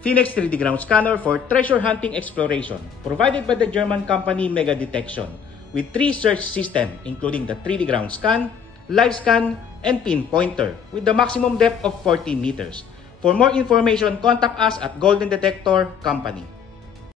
Phoenix 3D Ground Scanner for treasure hunting exploration, provided by the German company Mega Detection, with 3 search systems including the 3D Ground Scan, Live Scan, and Pinpointer, with the maximum depth of 40 meters. For more information, contact us at Golden Detector Company.